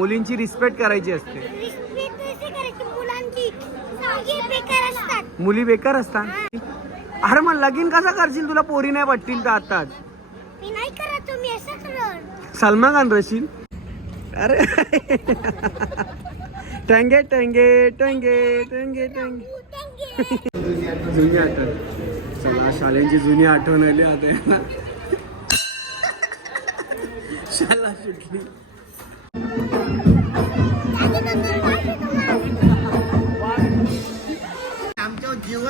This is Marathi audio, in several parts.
मुलींची रिस्पेक्ट करायची असते. मुली बेकार असतात? अरे मग लगीन कसा करशील? तुला पोरी नाही पटतील तर आताच. मी नाही करत तुम्ही असं करत सलमान खान रशील? अरे. टंगे टंगे टंगे टंगे टंगे. जुनी आठवण चला शाळेंची जुनी आठवण आली आता. शाळा सुटली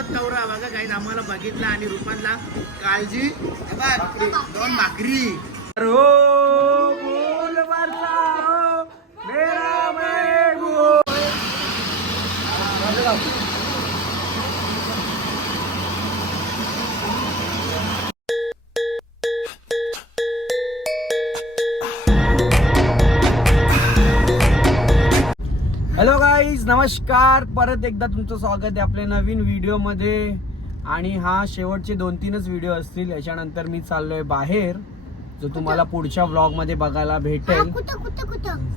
आमच्या जीवत बघा काही आम्हाला बघितला आणि रुपांना काळजी. दोन भाकरी. हो. नमस्कार परत एकदा तुमचं स्वागत आहे आपल्या नवीन व्हिडिओमध्ये. आणि हा शेवटचे दोन तीनच व्हिडिओ असतील याच्यानंतर मी चाललोय बाहेर. जो तुम्हाला पुढच्या व्लॉगमध्ये बघायला भेटेल.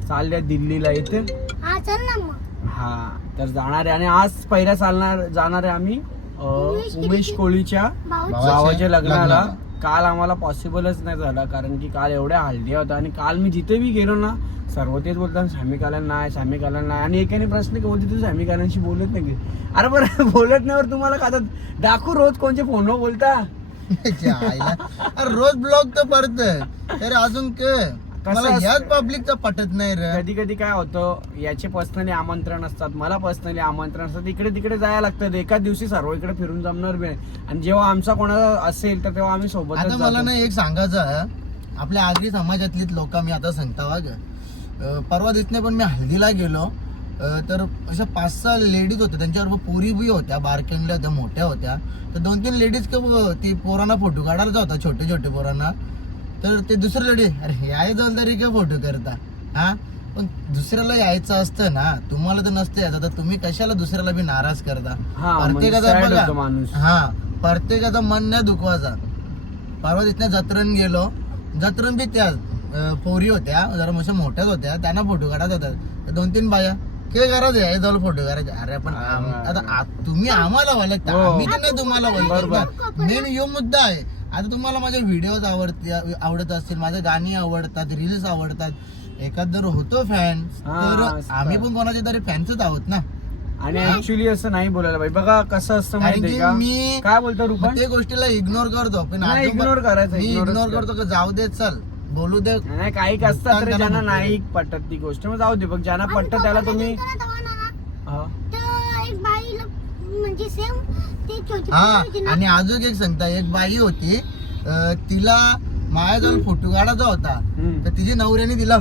चालले दिल्लीला इथे. हा चल ना मग. हा तर जाणार आहे. आणि आज पहिल्या चालणार जाणार आहे आम्ही उमेश उमेश कोळीच्या भावाच्या लग्नाला. काल आम्हाला पॉसिबलच नाही झालं कारण की काल एवढ्या हल्दी होता आणि काल मी जिथे बी गेलो ना सर्व तेच बोलतात स्वामी कालन नाही स्वामी कालन नाही. आणि एकाने प्रश्न की बोलते तू सॅमी कालनशी बोलत नाही अरे बरं बोलत नाही तुम्हाला का आता दाखवू रोज कोणचे फोनवर बोलता? अरे रोज ब्लॉग तर पडत अरे अजून क मला? ह्याच पब्लिकचा पटत नाही रे. कधी कधी काय होतं याचे पर्सनली आमंत्रण असतात मला पर्सनली आमंत्रण असतात इकडे तिकडे जायला लागतं एकाच दिवशी सर्व इकडे फिरून जमणार बी. आणि जेव्हा आमचा कोणाचा असेल तर तेव्हा आम्ही सोबतच आता मला. ना एक सांगायचं आहे. आपल्या आगरी समाजातलीच लोक मी आता सांगता वाग परवा दिसणे पण मी हल्दीला गेलो. अं, तर अशा पाच सहा लेडीज होत्या त्यांच्याबरोबर पोरी बी होत्या बारकेंडल्या होत्या मोठ्या होत्या. तर दोन तीन लेडीज ती पोरांना फोटो काढायला जाता छोटे छोटे पोरांना. तर ते दुसरे लेडी अरे याय जाऊन तरी काय फोटो करता? हा? पण दुसऱ्याला यायचं असतं ना तुम्हाला तर नसतं यायचं तर तुम्ही कशाला दुसऱ्याला बी नाराज करता? हा, म्हणजे प्रत्येकाचा sad बघा. होतो माणूस. हा प्रत्येकाचं मन नाही दुखवायचा. परवा तिथल्या जत्रण गेलो. जत्रण बी त्या अं, पोरी होत्या जरा मोठ्या मोठ्याच होत्या. त्यांना फोटो काढत होत्या. दोन तीन बाया के करायचं आहे? जाऊन फोटो करायचे अरे पण आम- हा. आता आ- तुम्ही आम्हाला बोलत. हो. आम्ही तर नाही तुम्हाला. बोलत. मेन यो मुद्दा आहे. आता तुम्हाला माझे व्हिडिओज आवडते आवडत असतील माझे गाणी आवडतात रील्स आवडतात. एखाद जर होतो फॅन तर. आम्ही पण कोणाचे तरी फॅन्सच आहोत ना. आणि ऍक्च्युली असं नाही बोलायला पाहिजे. बघा कसं असतं माहितीये की मी काय बोलतो रुपा मग ते गोष्टीला इग्नोर करतो. पण ignore करायचं, मी इग्नोर कर. करतो. की जाऊ दे चल. बोलू दे. नाही काही असतात ज्यांना. नाही पटत ती गोष्ट. मग जाऊ दे बघ ज्यांना पटत त्याला तुम्ही हा. तर एक बाईला म्हणजे सेम ते छोटी हा आणि अजून एक सांगता एक बाई होती अं, तिला माझ्याजवळ फोटो काढायचा होता हम्म. तर तिच्या नवऱ्याने तिला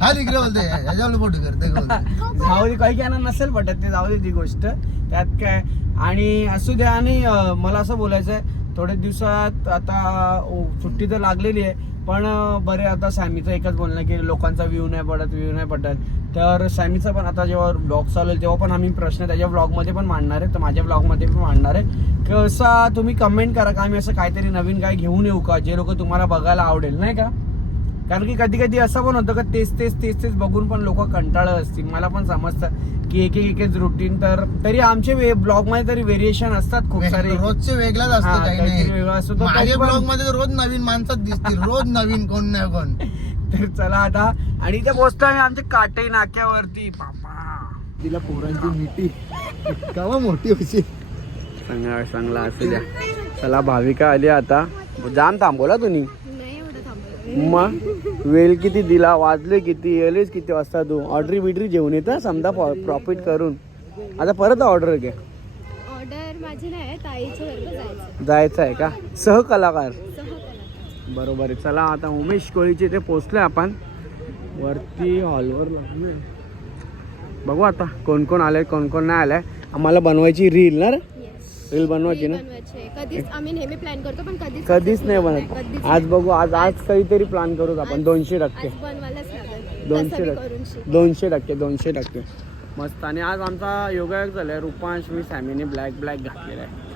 हा इकडे बोलते ह्याच्यावर फोटो करते बोलते. जाऊ दे काही नसेल पटत ते जाऊ दे ती गोष्ट त्यात काय आणि असू द्या आणि अं, मला असं बोलायचं आहे थोड्या दिवसात आता ओ, सुट्टी तर लागलेली आहे पण अं, बरे आता सॅमीचं एकच बोलणं की लोकांचा व्ह्यू नाही पडत व्ह्यू नाही पडत तर सॅमीचा पण आता जेव्हा ब्लॉग चालू होईल तेव्हा पण आम्ही प्रश्न त्याच्या ब्लॉगमध्ये पण मांडणार आहे. तर माझ्या ब्लॉगमध्ये पण मांडणार आहे. कसा तुम्ही कमेंट करा का आम्ही असं काहीतरी नवीन काय घेऊन येऊ का जे लोक तुम्हाला बघायला आवडेल नाही का? कारण की कधी कधी असं पण होतं का तेच तेच तेच तेच बघून पण लोक कंटाळत असतील. मला पण समजतं की एक एक एकच रुटीन तर तरी आमचे ब्लॉगमध्ये तरी व्हेरिएशन असतात खूप सारे. रोजचे वेगळाच असतं काही काहीतरी वेगळं असतं. माझ्या तरी पण- ब्लॉगमध्ये रोज नवीन माणसात दिसतील रोज नवीन कोण नाही कोण. तर चला आता. आणि इथे पोहोचतो आम्ही आमच्या काटे नाक्यावरती. पापा तिला पोरांची मिठी. कवा मोठी होती चांगला चांगला असू द्या. चला भाविका आली आता. जाम थांबवला तुम्ही? मग? वेळ किती दिला वाजले किती येलेच किती वाजता तू? ऑर्डरी बिडरी जेवून येतं समजा प्रॉफिट करून. आता परत ऑर्डर घे. ऑर्डर माझी नाही जायचं. जायचं आहे का? सहकलाकार. सहकला बरोबर आहे. चला आता उमेश कोळीचे इथे पोचलोय आपण. वरती हॉलवर बघू आता कोण कोण आलंय कोण कोण नाही आलंय. आम्हाला बनवायची रील ना रील बनवायची ना? कधीच आम्ही नेहमी प्लॅन करतो पण कधीच कधीच नाही बनत. आज बघू आज आज काहीतरी प्लॅन करू आपण दोनशे टक्के. दोनशे टक्के. दोनशे टक्के दोनशे टक्के. मस्त. आणि आज आमचा योगायोग झालाय. रुपांश मी सॅमीने ब्लॅक ब्लॅक घातलेला आहे.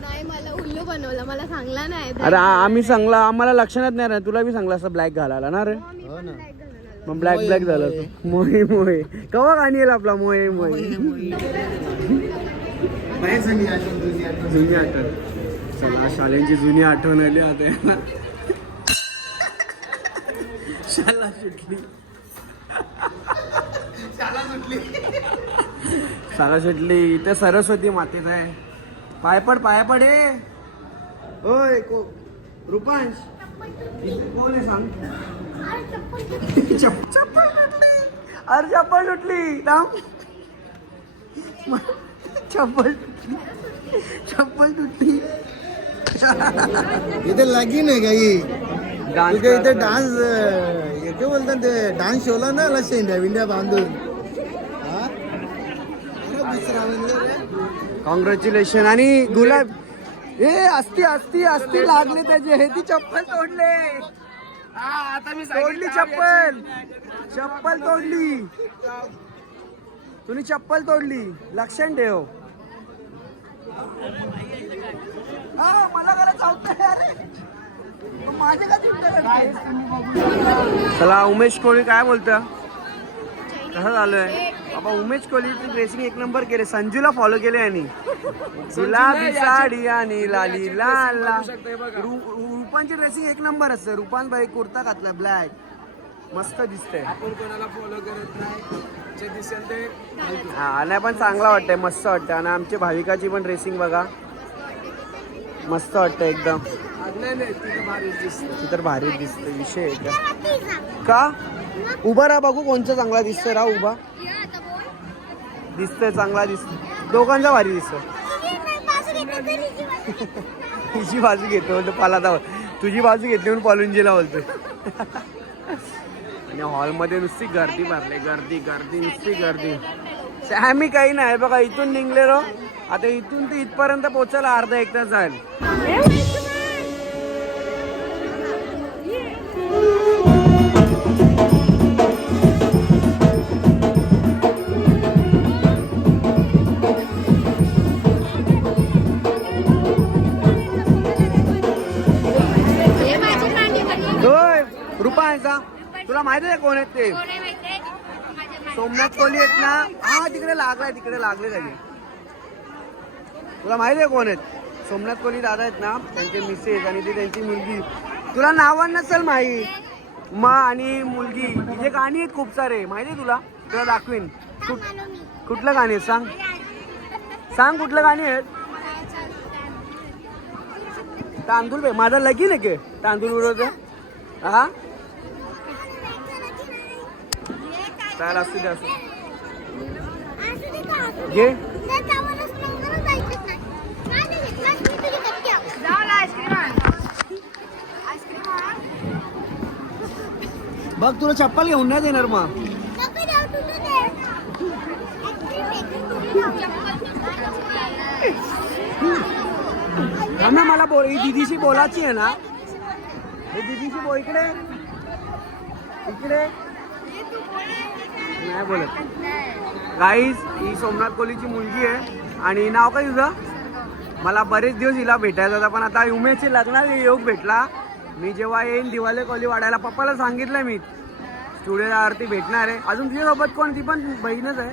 नाही मला उल्लू बनवलं मला सांगला नाही अरे आ- आम्ही सांगला आम्हाला लक्षात नाही रे तुला बी सांगला असं ब्लॅक घालायला ना रे? हो, आलो. मग ब्लॅक ब्लॅक झाला मोहे मोहे कवा गाणी येईल आपला मोहे मोहे जुनी आठवण. चला शाळेची जुनी आठवण आली आता. शाळा सुटली. शाळा सुटली. इथे सरस्वती मातेच आहे. पाय पड पाय पड हे. ओय को रुपांश. कोण आहे सांग. अरे चप्पल चप- चप्पल तुटली. अरे चप्पल तुटली. थांब. चप्पल तुटली. चप्पल तुटली. इथे लगीन आहे काही डान्स इथे डान्स काय बोलतात ते डान्स शोला ना लक्ष इंडिया इंडिया बांधून. हा? कॉंग्रॅच्युलेशन आणि गुलाब ए असती असती असती लागले त्याचे. हे ती चप्पल तोडले. तोडली चप्पल. चप्पल तोडली. तुम्ही चप्पल तोडली. लक्षण ठेव. हा, मला? चला उमेश कोहली काय बोलतं? कसं झालंय? बाबा उमेश कोहलीची ड्रेसिंग एक नंबर केले. संजूला फॉलो केले यांनी गुलाबी साडी आणि लाली लाल रुपांची ड्रेसिंग एक नंबर असते. रुपान भाई कुर्ता घातला ब्लॅक मस्त दिसतंय. आपण कोणाला फॉलो करत नाही. हा नाही पण चांगला वाटतंय मस्त वाटतं आणि आमची भाविकाची पण ड्रेसिंग बघा. मस्त वाटतं एकदम. भारीच दिसतं तर भारी दिसते विषय. का? उभा राहा बघू कोणचं चांगला दिसतंय. राहा उभा. दिसतंय चांगला दिसतो दोघांचा भारी दिसतो तुझी बाजू घेतो तरी जी तुझी बाजू बोलतो पाला तुझी बाजू घेतली म्हणून पॉलुंजीला बोलतो आणि हॉलमध्ये नुसती गर्दी भरली गर्दी गर्दी नुसती गर्दी. आम्ही काही नाही बघा इथून निघलेलो. आता इथून ते इथपर्यंत पोचायला अर्धा एक तास जाईल तुला माहिती आहे कोण आहेत ते? सोमनाथ कोहली आहेत ना? हा तिकडे लागलाय तिकडे लागले त्याचे तुला माहिती आहे कोण आहेत? सोमनाथ कोहली दादा आहेत ना? त्यांचे मिसेस आणि ती त्यांची मुलगी. तुला नावं नसेल माहीत. मा आणि मुलगी. तिचे गाणी आहेत खूप सारे. माहिती आहे तुला? तुला दाखवीन. कुठ कुठलं गाणी आहेत? सांग. सांग कुठलं गाणी आहेत? तांदूळ माझा लगीन आहे के? तांदूळ उडवतो. हा? चाल असू दे असू. घे. बघ तुला चप्पल घेऊन नाही देणार मग. ना मला बोल ही दीदीशी बोलायची आहे ना. हे दीदीशी बोल इकडे. इकडे. नाही बोलत. गाईज ही सोमनाथ कोहलीची मुलगी आहे. आणि नाव काय तुझं? मला बरेच दिवस हिला भेटायचं होता पण आता उमेशची लग्नात योग भेटला. मी जेव्हा येईन दिवाले कोहली वाढायला पप्पाला सांगितलं मी. स्टुडिओला आरती भेटणार आहे. अजून तुझ्यासोबत कोण? ती पण बहीणच आहे.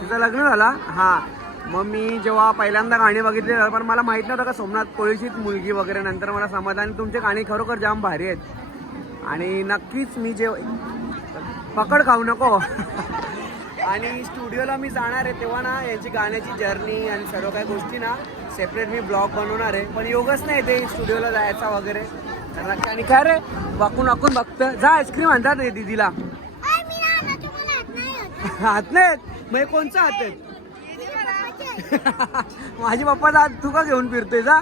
तुझं लग्न झाला? हा. मग मी जेव्हा पहिल्यांदा गाणी बघितली पण मला माहीत नव्हतं का सोमनाथ कोळीचीच मुलगी वगैरे. नंतर मला समाधान तुमचे गाणी खरोखर जाम भारी आहेत. आणि नक्कीच मी जे पकड खाऊ नको. आणि स्टुडिओला मी जाणार आहे तेव्हा ना यांची गाण्याची जर्नी आणि सर्व काही गोष्टी ना सेपरेट मी ब्लॉग बनवणार आहे. पण योगच नाही ते स्टुडिओला जायचा वगैरे. आणि काय रे वाकून वाकून बघतं जा आईस्क्रीम आणतात रे दीदीला. हात नाही होत. हात नाहीत? मग कोणचा हात आहेत? पप्पाचे. माझी पप्पा आज तू का घेऊन फिरतोय? जा.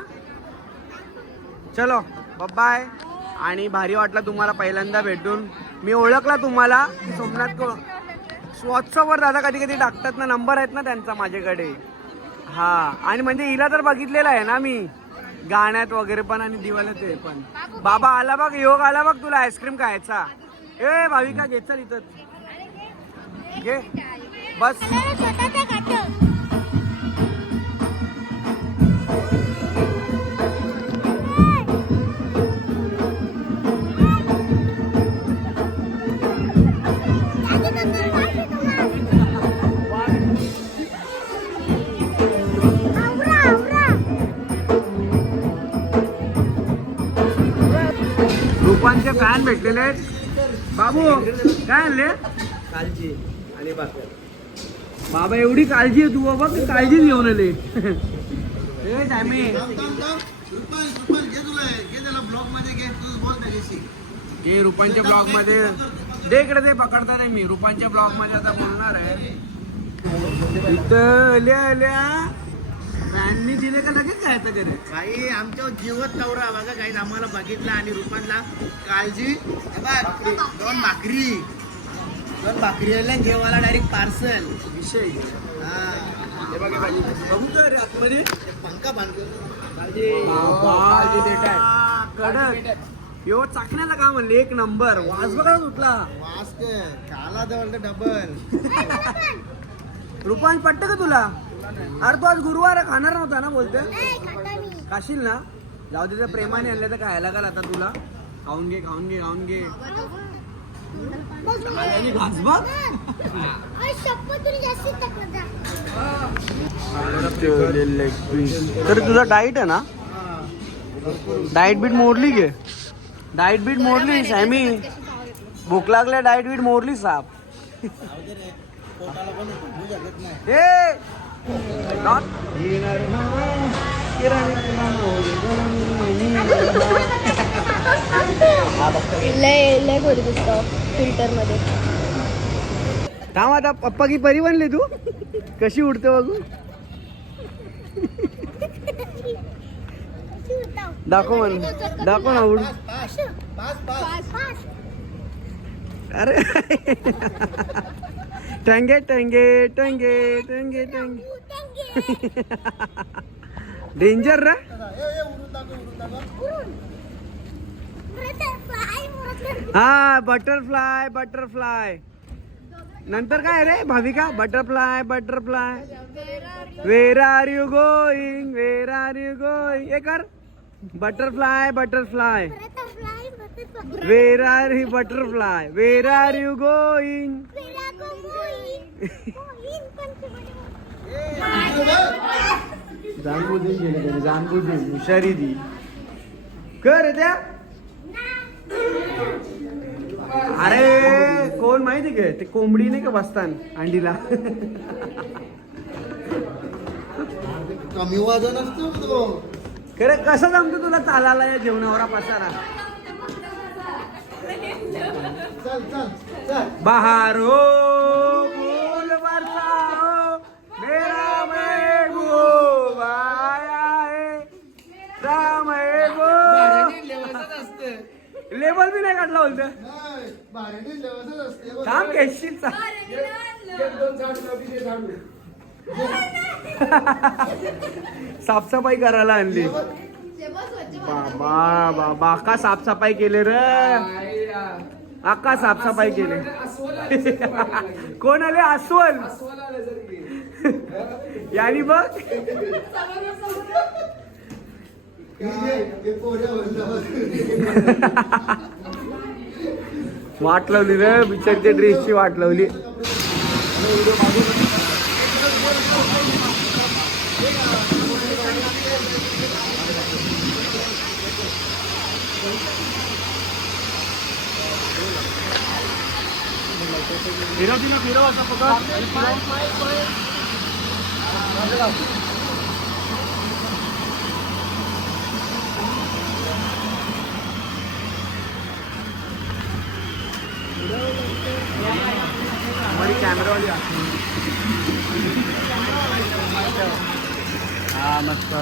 चलो बाय आणि भारी वाटलं तुम्हाला पहिल्यांदा भेटून. मी ओळखला तुम्हाला की सोमनाथ को व्हॉट्सअपवर दादा कधी कधी टाकतात ना नंबर आहेत ना त्यांचा माझ्याकडे. हा आणि म्हणजे हिला तर बघितलेलं आहे ना मी. गाण्यात वगैरे पण आणि दिवाला ते पण. बाबा आला बघ योग आला बघ तुला आईस्क्रीम खायचा. ए भाविका घे चल इथं. घे. बस. फॅन भेटलेले आहेत. बाबू काय आणले? काळजी आणि बाकी. बाबा एवढी काळजी आहे तू बाबा की काळजीच घेऊन आले. ए सॅमी. जे रुपांच्या ब्लॉगमध्ये. दे इकडे ते पकडता नाही मी. रुपांच्या ब्लॉगमध्ये आता बोलणार आहे. इथं लिया लिया फॅननी दिले का लगेच जायचं घरी? काही आमच्या जीवत नवरा बघा काही आम्हाला बघितला आणि रुपांना काळजी. हे बघ, दोन भाकरी. दोन भाकरी आल्या जेवायला डायरेक्ट पार्सल विषय हे. बघा खाली. बघू. का रे आतमध्ये? पंखा बांधतो काळजी. देत आहे. कडक. यो चाकण्याचं काम म्हणले? एक नंबर. वाज बघा तुटला. वास खाला जवळ डबल रुपांश पटत का तुला? अरे तू आज गुरुवार आहे, खाणार नव्हता ना बोलते. खाशील ना? जाऊ दे प्रेमाने आणलं तर खायला का आता तुला. खाऊन घे खाऊन घे खाऊन घे. आणि घास बघ. तर तुझा डाईट आहे ना? डाईट बीट मोडली घे. डाईट बीट मोडली सॅमी. भूक लागल्या डाईट बीट मोडली साप. ए not- लय लय गोरी दिसतो फिल्टरमध्ये थांब आता पप्पा की परी बनली तू? कशी उडते बघू. दाखव म्हण दाखव ना उड. अरे. टंगे टंगे टंगे टंगे टंगे. डेंजर रे. हा बटरफ्लाय बटरफ्लाय नंतर काय रे, Bhavika? Butterfly butterfly where are you going where are you going हे कर। Butterfly butterfly Butterfly, butterfly. Where are you butterfly where are you going गेली त्याने हुशारी दी कर त्या अरे कोण माहिती का ते कोंबडी नाही का बसतान अंडीला कमी वजन असतो तो खरे कसं जमतं तुला चालायला या जेवणावर पसारा बाहर हो फूल बरसाओ मेरा महबूब आया है राम लेबल बी नाही काढला बोलत. थांब घेशील चा- साफसफाई करायला आणली. बाबा बाबा अक्का साफसफाई केले रे. अक्का साफसफाई केले. कोण आले? अस्वल. यानी बघ. वाट लावली रे बिचारच्या ड्रेसची वाट लावली. फिरवती ना फिरव असं पकड हमारी कैमरा वाली आती है हाँ मस्त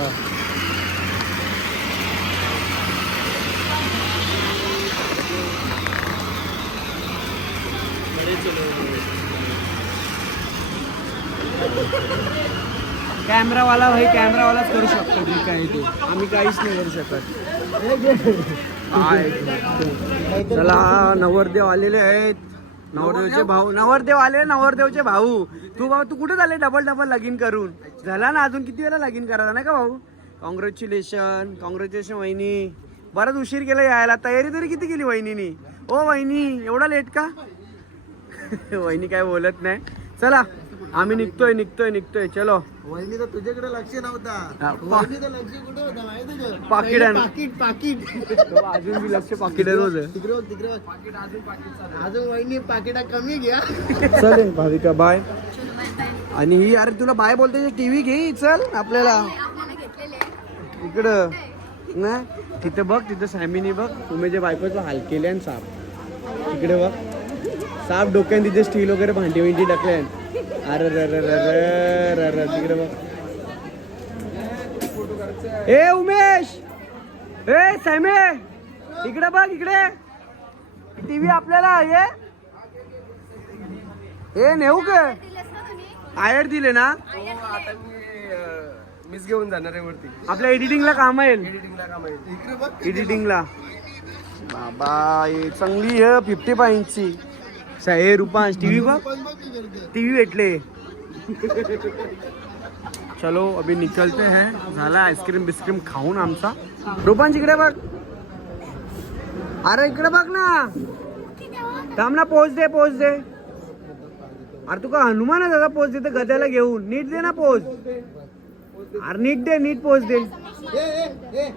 कॅमेरावाला भाई कॅमेरावालाच करू शकतो. जे काय ते आम्ही काहीच नाही करू शकत. चला नवरदेव आलेले आहेत. नवरदेवचे भाऊ. नवरदेव आले नवरदेवचे भाऊ. तू भाऊ तू कुठे झाले? डबल डबल लगीन करून. झाला ना अजून? किती वेळा लगीन करायला? नाही का भाऊ? कॉंग्रॅच्युलेशन कॉंग्रॅच्युलेशन वहिनी. बराच उशीर केला यायला. तयारी तरी किती केली वहिनीनी? ओ वहिनी एवढा लेट का? वहिनी काय बोलत नाही. चला. आम्ही निघतोय निघतोय निघतोय. चलो. वहिनी तर तुझ्याकडे लक्ष हा, नव्हता लक्ष कुठे होतं माहिती पाकीट आहे ना. पाकिट पाकिट. अजून बी लक्ष पाकिट रोज. तिकडे बघ, तिकडे बघ. अजून वहिनी पाकिटा कमी घ्या. चल भाविका बाय आणि ही अरे तुला बाय बोलते टीव्ही घे चल आपल्याला. आपल्याला घेतलेले इकडं. नाही तिथं बघ तिथं सॅमीनी बघ. उमेच्या बायकोचं हाल केले आणि साप. इकडे बघ. साप डोक्यान तिथे स्टील वगैरे भांडी विंडी टाकले अरे तिकडे बघ ए उमेश ए सैमे इकडे बघ इकडे टीव्ही आपल्याला ये ए नेऊ का आयर दिले ना आता मी मिस घेऊन जाणार आहे वरती आपल्या एडिटिंगला काम येईल एडिटिंगला काम आहे इकडे बघ एडिटिंगला बाबा हे चांगली आहे फिफ्टी पॉईंटची पण बघ की करते. टीव्ही भेटले चलो अभी निकलते हैं झाला आईस्क्रीम बिस्क्रीम खाऊन आमचा रुपांश इकडे बघ अरे इकडे बघ ना थांब ना पोच दे पोच दे अरे तुका हनुमान आहे दादा पोच देते गद्याला घेऊन नीट दे ना पोच अरे नीट दे नीट पोच दे ए, ए, ए.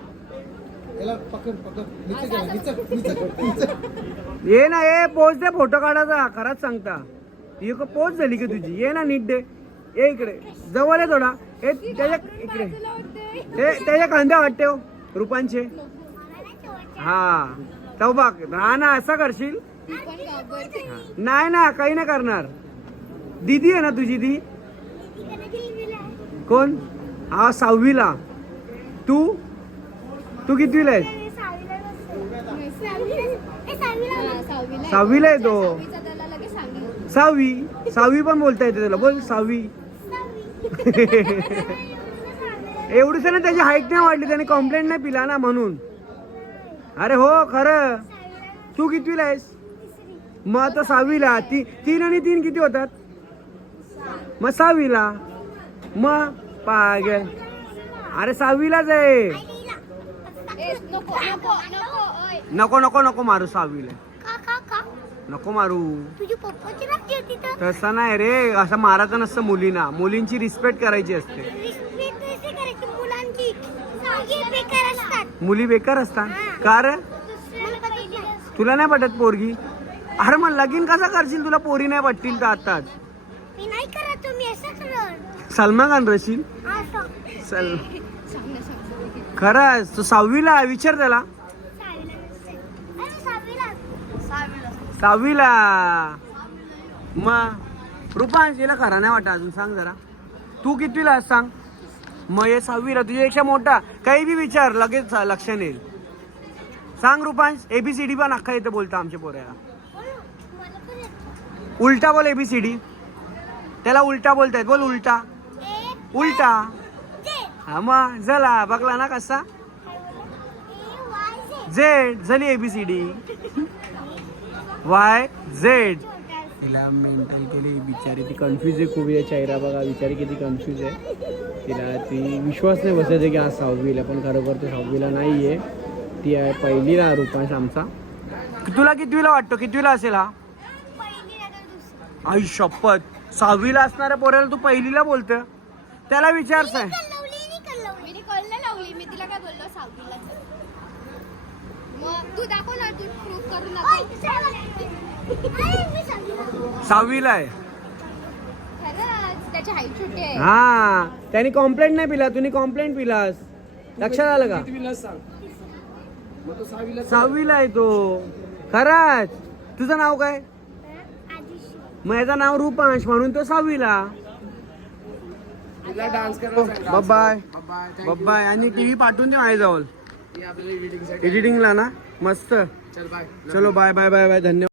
ये ना ये पोच दे फोटो काढायचा खराच सांगता. ही का पोच झाली की तुझी. ये ना नीट दे. ये इकडे. जवळ आहे थोडा. हे त्याच्या इकडे. हे त्याच्या खांद्या वाटते हो रुपांचे हा. तो बघ हा ना असं करशील? नाही ना काही नाही करणार. दीदी आहे ना तुझी दी कोण? हा सहावीला. तू? तू कितवीला आहेस? सहावीला आहे. तो. सहावी. सहावी पण बोलता येते तुला बोल सहावी. एवढीच ना त्याची हाईट नाही वाढली. त्याने कॉम्प्लेंट नाही पिला ना म्हणून. अरे हो खरं. तू कितवीला आहेस? मग आता सहावीला. ती तीन आणि तीन किती होतात? मग सहावीला. मग पागल. अरे सहावीलाच आहे. नको नको नको. नको नको नको मारू सहावीला का का का नको मारू तुझी पप्पाची लागते होती तर. तसं नाही रे असं मारायचं नसतं मुलींना. मुलींची रिस्पेक्ट करायची असते. रिस्पेक्ट कशी करायची? मुलांची सगळे बेकार असतात. मुली बेकार असतात? का रे? मला पटली तुला नाही पटत पोरगी? अरे मग लगीन कसा करशील? तुला पोरी नाही पटतील तर आताच. मी नाही करत तुम्ही असं करत सलमान खान रशील? असं. सल सांग ना सांग खरंच तू सहावीला आहे, विचार त्याला. सहावीला. मग रुपांश याला खरा नाही वाटत अजून सांग जरा. तू कितवीला आहेस सांग. मग हे सहावीला तुझ्यापेक्षा मोठा. काही बी विचार लगेच लक्षात येईल सांग रुपांश एबीसीडी पण अख्खा इथं बोलता आमच्या पोऱ्याला. उलटा बोल एबीसीडी त्याला उलटा बोलतायत बोल उलटा. उलटा. हा मग झाला. बघला ना कसा? झेड झाली A B C D Y Z. तिला मेंटल केली बिचारी ती कन्फ्यूज आहे खूप या चेहरा बघा बिचारी किती कन्फ्यूज आहे. तिला ती विश्वास नाही बसायचा की आज सहावीला पण खरोखर तो सहावीला नाही आहे ती आहे पहिलीला रुपांश आमचा. तुला कितवीला वाटतो? कितवीला असेल हा? आई शपथ. सहावीला असणाऱ्या पोऱ्याला तू पहिलीला बोलत. त्याला विचारच आहे कल्लवली नाही कल्लवली मी कळलं लावली मी तिला काय बोललो सहावीला मग तू दाखव ना तू प्रूफ करून ओय, दाखव सहावीला. आहे. खरंच त्याची हाईट छोटी आहे. हा त्याने कॉम्प्लेंट नाही पिला तुम्ही कॉम्प्लेंट पिलास. लक्षात आलं का? सहावीला आहे तो. खरंच. तुझं नाव काय? हं? आदिशी. मग याचं नाव रुपांश म्हणून तो सहावीला. बाय बाय बाय आणि टीव्ही पाठवून दे माझ्याजवळ. एडिटिंगला ना? मस्त. चल बाय चलो बाय बाय बाय बाय धन्यवाद.